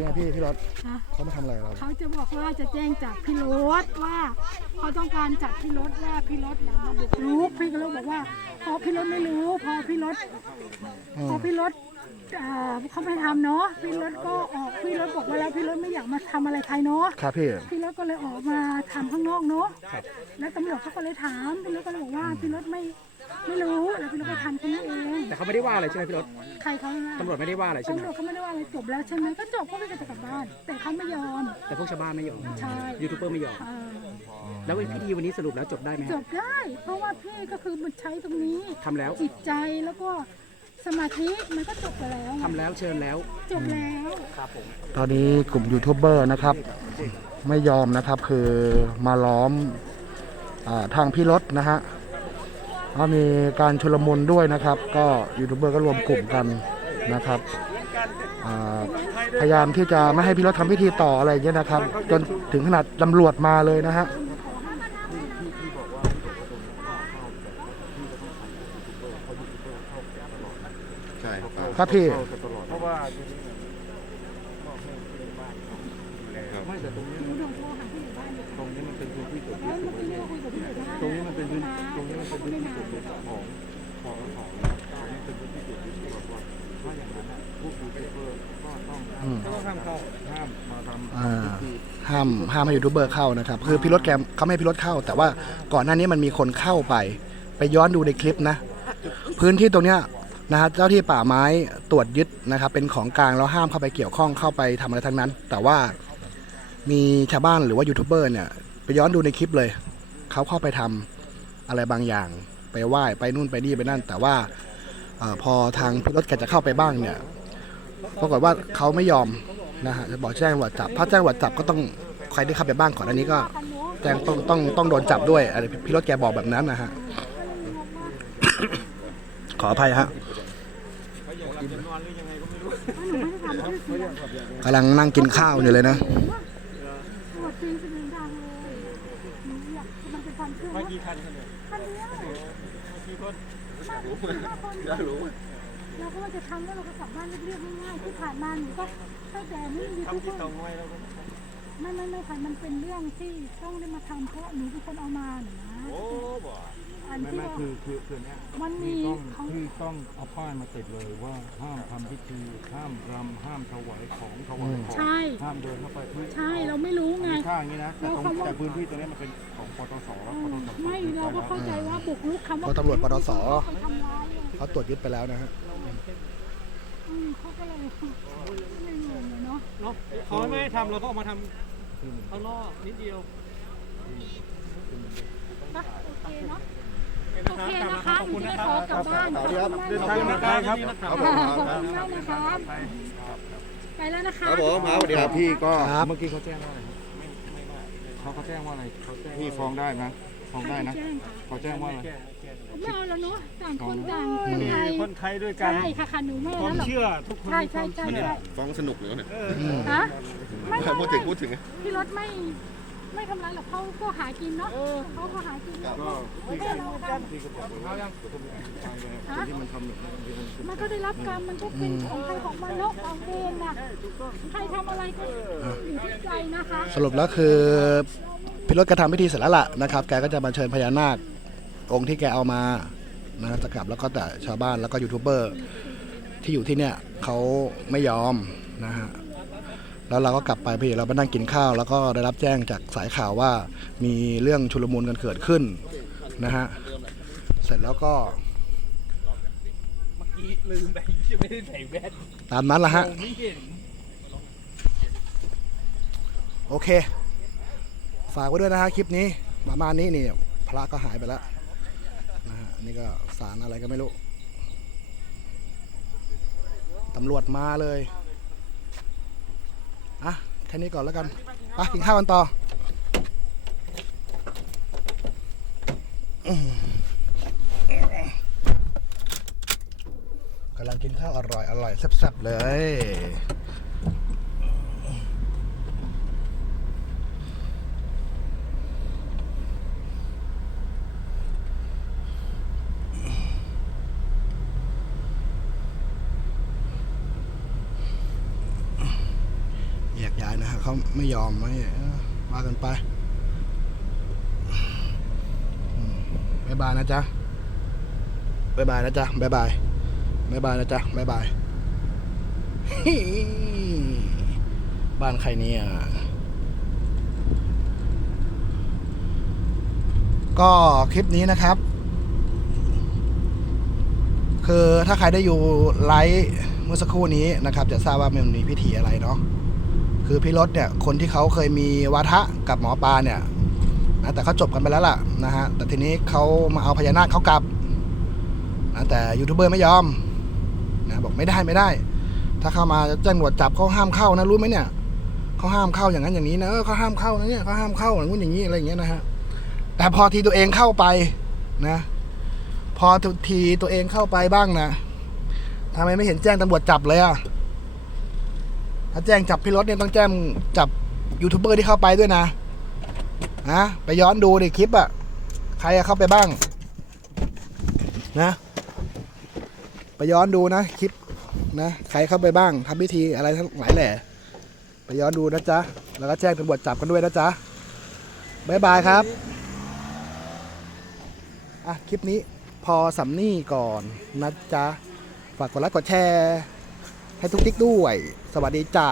เป็นไงพี่พี่รถฮะ เขามาทำอะไรกับเราเขาจะบอกว่าจะแจ้งจับพี่รถว่าเขาต้องการจับพี่รถว่าพี่รถนะมาบุกรุกพี่ก็เลยบอกว่าพอพี่รถไม่รู้ พอพี่รถอืพอมพี่รถอ่าเขาไม่ทำเนาะพี่รถก็ออกพี่รถบอกว่าแล้วพี่รถไม่อยากมาทำอะไรใครเนาะครับพี่พี่รถก็เลยออกมาทำข้างนอกเนาะแล้วตำรวจเขาก็เลยถามพี่รถก็เลยบอกว่าพี่รถไม่ ไม่รู้แล้วพี่รถก็ทำแค่นั้นเองแต่เขาไม่ได้ว่าอะไรใช่ไหมพี่รถใครเขาตำรวจไม่ได้ว่าอะไรใช่ไหมตำรวจเขาไม่ได้ว่าอะไรจบแล้วใช่ไหมก็จบก็ไม่ก็จะกลับบ้าน แต่เขาไม่ยอม แต่พวกชาวบ้านไม่ยอมใช่ยูทูบเบอร์ไม่ยอมเออแล้วพิธีวันนี้สรุปแล้วจบได้ไหมจบได้ เพราะว่าพี่ก็คือมันใช้ตรงนี้ ทำแล้วจิตใจแล้วก็สมาธิมันก็จบไปแล้วทำแล้วเชิญแล้ว จบแล้วครับผมตอนนี้กลุ่มยูทูบเบอร์นะครับ ไม่ยอมนะครับคือมาล้อมอาทางพี่รถนะฮะ ก็มีการชุลมุนด้วยนะครับ ก็ยูทูบเบอร์ก็รวมกลุ่มกันนะครับอ่าพยายามที่จะไม่ให้พี่รถทำพิธีต่ออะไรอย่างเงี้ยนะครับ จนถึงขนาดตำรวจมาเลยนะฮะใช่ครับครับพี่เพราะว่า หนูโดนโทรหาผู้ใหญ่บ้านอยู่ตรงนี้มันเป็นพื้นที่แล้วตุเมื่อกี้ก็คุยกับผู้ใหญ่บ้านตรงนี้มันเป็นพื้นตรงนี้มันเป็นพื้นที่เกินดเหตุของของของตรงนี้เป็นพื้นที่เกิดเหตุที่บอกว่าถ้าอย่างนั้นน่ะพวกยูทูบเบอร์ก็ต้องต้องห้ามเข้าห้ามมาทำห้ามห้ามให้ยูทูบเบอร์เข้านะครับ คือพี่รถแกเขาไม่พี่รถเข้า แต่ว่าก่อนหน้านี้มันมีคนเข้าไป ไปย้อนดูในคลิปนะ พื้นที่ตรงเนี้ยนะฮะเจ้าที่ป่าไม้ตรวจยึดนะครับเป็นของกลางแล้วห้ามเข้าไปเกี่ยวข้องเข้าไปทำอะไรทั้งนั้น แต่ว่า มีชาวบ้านหรือว่ายูทูบเบอร์เนี่ยไปย้อนดูในคลิปเลย เขาเข้าไปทำอะไรบางอย่าง ไปไหว้ไปนู่นไปนี่ไปนั่น แต่ว่าอพอทางพี่รถแกจะเข้าไปบ้างเนี่ยปรากฏว่าเขาไม่ยอมนะฮะจะบอกแจ้งตำรวจจับถ้าแจ้งตำรวจจับก็ต้องใครที่เข้าไปบ้างก่อนอันนี้ก็แจ้งต้องต้องต้องโดนจับด้วยอะไรพี่รถแกบอกแบบนั้นนะฮะขออภัยฮะกำลังนั่งกินข้าวอยู่เลยนะ ปวดตีนเป็นดังเลยหนูอยากมันเป็นความเชื่อว่ากี่คันคันเดียวกี่คนห้าคนเราก็ว่าจะทำแล้วเราก็กลับบ้านเรียบๆง่ายๆที่ผ่านมาหนูก็ตั้งแต่นี่มีทูบเบอร์ไม่ไม่ไม่ค่ะมันเป็นเรื่องที่ต้องได้มาทำเพราะหนูเป็นคนเอามาหนูนะอั นไม่ที่ไม่ว่า คือคือคือเนี้ยมันมีต้องเขาคือต้องเอาป้ายมาติดเลยว่าห้ามทำพิธีห้ามรำห้ามถวายของถวายของใช่ ห้ามเดินเข้าไปพื้นใช่เราไม่รู้ไง มีค่าอย่างนี้นะแต่ตรงเราคำว่า แต่พื้นที่ตรงนี้มันเป็นของปตสแล้วปตสไม่เราก็เข้าใจว่าบุกรุกคำว่าเพราะตำรวจปตสไปทำร้ายอะเขาตรวจยึดไปแล้วนะฮะ อืมเขาก็เลยไม่งงเลยเนาะเนาะเขาไม่ให้ทำเราก็ออกมาทำข้างนอกนิดเดียว นะโอเคเนาะ โอเคนะคะหนูจะได้ขอกลับบ้านขอบคุณมากเดินทางนะปลอคะดภัยครับ ขอบคุณมากนะครับไปแล้วนะคะครับผมครับสวัสดีครับพี่ก็ครับ เมื่อกี้เขาแจ้งว่าอะไรครับไม่ไม่ได้เขาเขาแจ้งว่าอะไรเขาแจ้งพี่ฟ้องได้นะฟ้องได้นะแจ้งค่ะเขาแจ้งว่าอะไรไม่เอาแล้วเนาะต่างคนต่างคนไทยคนไทยด้วยกัน ใช่ค่ะค่ะหนูไม่ความแล้วหรอกเชื่อทุกคนใช่มีคใช่วามใช่เชื่อ ใช่ฟ้องสนุกเลยเนี่ยฮะไม่ไม่พูดถึงพูดถึง พี่รถไม่ ไม่ทำร้ายหรอกเขาก็หากินเนาะเขาก็หากินเนาะก็ไม่ได้เราทำพี่ก็บอกว่าเดี๋ยวผมจะทำยังไงคนที่มันทำแบบนี้ที่มันมันก็ได้รับกรรมมันก็เป็นของใครของมันเนาะของเองนะใครทำอะไรก็อยู่ที่ใจนะคะสรุปแล้วคือพี่รถแกทำพิธีเสร็จแล้วล่ะนะครับ แกก็จะมาเชิญพญานาคองค์ที่แกเอามานะจะกลับแล้วก็แต่ชาวบ้านแล้วก็ยูทูบเบอร์ที่อยู่ที่เนี่ยเขาไม่ยอมนะฮะ แล้วเราก็กลับไปพี่ เราไปนั่งกินข้าว แล้วก็ได้รับแจ้งจากสายข่าวว่ามีเรื่องชุลมุนกันเกิดขึ้นนะฮะ เสร็จแล้วก็ลืมไปยังไม่ได้ใส่แว่นตามนั้นละฮะ ไม่เห็น โอเค ฝากไว้ด้วยนะฮะคลิปนี้ประมาณนี้นี่พระก็หายไปแล้วนะฮะนี่ก็สารอะไรก็ไม่รู้ ตำรวจมาเลยอะ แค่นี้ก่อนแล้วกันไปกินข้าวกันต่อกำลังกินข้าวอร่อย อร่อยแซ่บๆเลย เขาไม่ยอมไม่เออว่ากันไปบายบายนะจ๊ะบายบายนะจ๊ะบายบายบายบายนะจ๊ะบายบายบ้านใครเนี่ยก็คลิปนี้นะครับ คือถ้าใครได้อยู่ไลฟ์เมื่อสักครู่นี้นะครับ จะทราบว่ามันมีพิธีอะไรเนาะ คือพี่รถเนี่ยคนที่เขาเคยมีวาทะกับหมอปลาเนี่ยนะแต่เขาจบกันไปแล้วล่ะนะฮะแต่ทีนี้เขามาเอาพญานาคเขากลับนะแต่ยูทูบเบอร์ไม่ยอมนะบอกไม่ได้ไม่ได้ ถ้าเข้ามาจะแจ้งตำรวจจับเขาห้ามเข้านะรู้ไหมเนี่ยเขาห้ามเข้าอย่างนั้นอย่างนี้นะเออเขาห้ามเข้านะเนี่ยเขาห้ามเข้าอย่างนู้นอย่างนี้อะไรอย่างเงี้ยนะฮะแต่พอทีตัวเองเข้าไปนะ พอทีตัวเองเข้าไปบ้างนะทำไมไม่เห็นแจ้งตำรวจจับเลยอะ ถ้าแจ้งจับพี่รถเนี่ยต้องแจ้งจับยูทูบเบอร์ที่เข้าไปด้วยนะนะไปย้อนดูดิคลิปอะใครอะเข้าไปบ้าง นะ ไปย้อนดูนะคลิปนะใครเข้าไปบ้างทำพิธีอะไรทั้งหลายแหล่ไปย้อนดูนะจ๊ะแล้วก็แจ้งตำรวจจับกันด้วยนะจ๊ะบ๊ายบายครับอะคลิปนี้พอสำนี่ก่อนนะจ๊ะฝากกดไลค์กดแชร์ ให้ทุกทิกด้วย สวัสดีจ้า